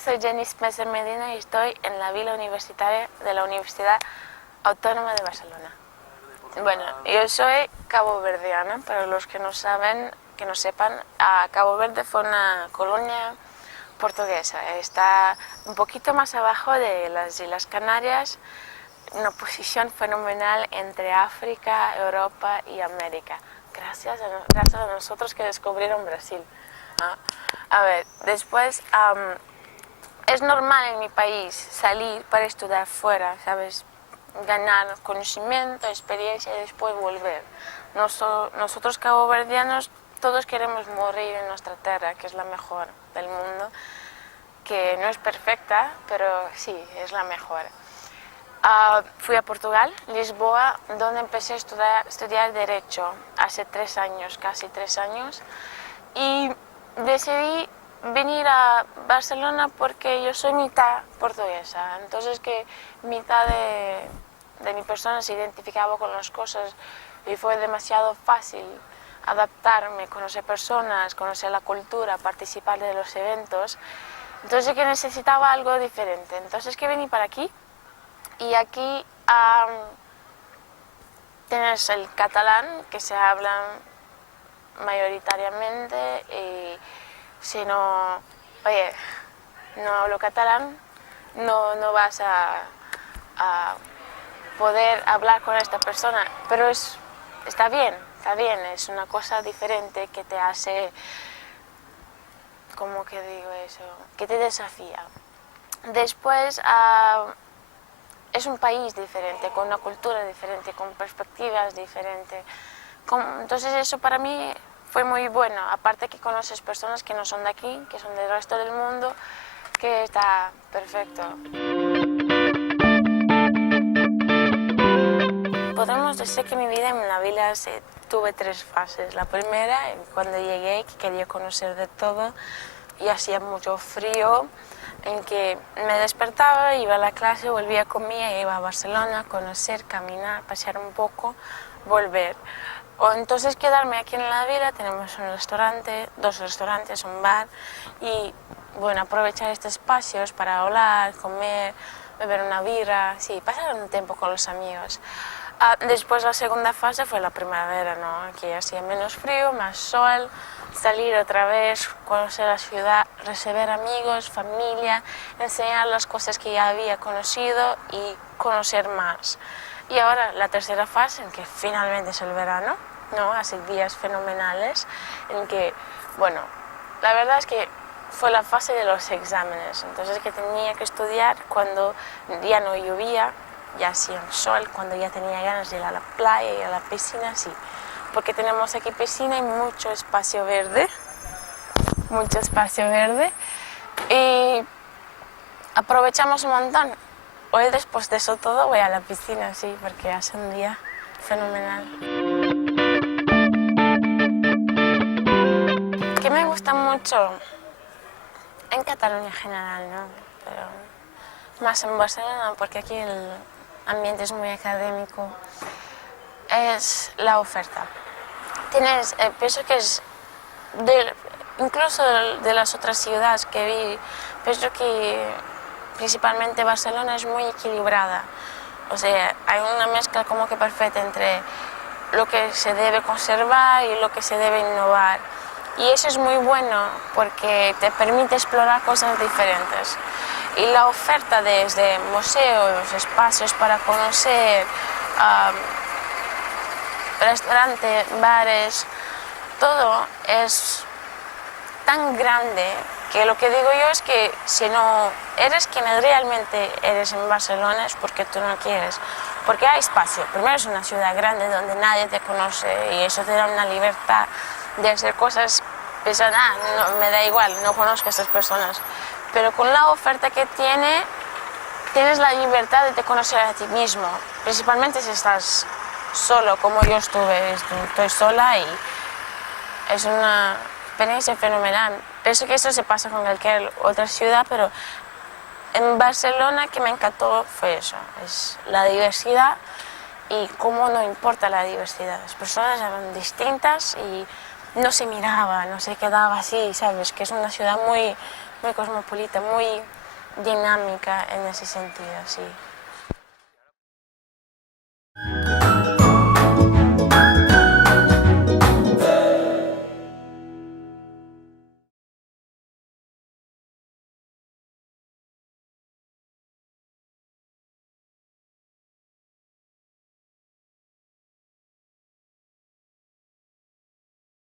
soy Jenny Spencer Medina y estoy en la Vila Universitaria de la Universidad Autónoma de Barcelona. Bueno, yo soy caboverdiana, para los que no saben, que no sepan, Cabo Verde fue una colonia portuguesa. Está un poquito más abajo de las Islas Canarias, una posición fenomenal entre África, Europa y América, gracias a nosotros que descubrieron Brasil. A ver, después es normal en mi país salir para estudiar fuera, ¿sabes? Ganar conocimiento, experiencia y después volver. Nosotros caboverdianos todos queremos morir en nuestra tierra, que es la mejor del mundo, que no es perfecta, pero sí, es la mejor. Fui a Portugal, Lisboa, donde empecé a estudiar Derecho hace 3 años, casi 3 años, y decidí venir a Barcelona porque yo soy mitad portuguesa, entonces que mitad de mi persona se identificaba con las cosas y fue demasiado fácil adaptarme, conocer personas, conocer la cultura, participar de los eventos, entonces que necesitaba algo diferente, entonces que vení para aquí y aquí tienes el catalán que se habla mayoritariamente y si no, oye, no hablo catalán, no vas a poder hablar con esta persona, pero está bien, es una cosa diferente que te hace, ¿cómo que digo eso? Que te desafía. Después es un país diferente, con una cultura diferente, con perspectivas diferentes. Entonces eso para mí fue muy bueno, aparte que conoces personas que no son de aquí, que son del resto del mundo, que está perfecto. Podemos decir que mi vida en la vila tuve 3 fases. La primera, cuando llegué, que quería conocer de todo y hacía mucho frío, en que me despertaba, iba a la clase, volvía, comía, iba a Barcelona, conocer, caminar, pasear un poco, volver. O entonces quedarme aquí en la vila, tenemos un restaurante, 2 restaurantes, un bar y bueno, aprovechar estos espacios para hablar, comer, beber una birra, sí, pasar un tiempo con los amigos. Después la segunda fase fue la primavera, ¿no? Aquí hacía menos frío, más sol, salir otra vez, conocer la ciudad, recibir amigos, familia, enseñar las cosas que ya había conocido y conocer más. Y ahora la tercera fase, en que finalmente es el verano, ¿no? Hace días fenomenales, en que, bueno, la verdad es que fue la fase de los exámenes, entonces que tenía que estudiar cuando ya no llovía, ya hacía sol, cuando ya tenía ganas de ir a la playa y a la piscina, sí, porque tenemos aquí piscina y mucho espacio verde, y aprovechamos un montón. Hoy después de eso todo voy a la piscina, sí, porque hace un día fenomenal. Que me gusta mucho en Cataluña en general, ¿no? Pero más en Barcelona, porque aquí el ambiente es muy académico, es la oferta. Pienso que es, incluso de las otras ciudades que vi, pienso que principalmente Barcelona es muy equilibrada. O sea, hay una mezcla como que perfecta entre lo que se debe conservar y lo que se debe innovar. Y eso es muy bueno porque te permite explorar cosas diferentes. Y la oferta desde museos, espacios para conocer, restaurantes, bares, todo es tan grande que lo que digo yo es que si no eres quien realmente eres en Barcelona es porque tú no quieres. Porque hay espacio. Primero es una ciudad grande donde nadie te conoce y eso te da una libertad de hacer cosas pensando, no, me da igual, no conozco a estas personas. Pero con la oferta que tienes la libertad de te conocer a ti mismo, principalmente si estás solo, como yo estoy sola y es una experiencia fenomenal. Pienso que eso se pasa con cualquier otra ciudad, pero en Barcelona que me encantó fue eso, es la diversidad y cómo no importa la diversidad. Las personas eran distintas y no se miraba, no se quedaba así, ¿sabes? Que es una ciudad muy, muy cosmopolita, muy dinámica en ese sentido, sí.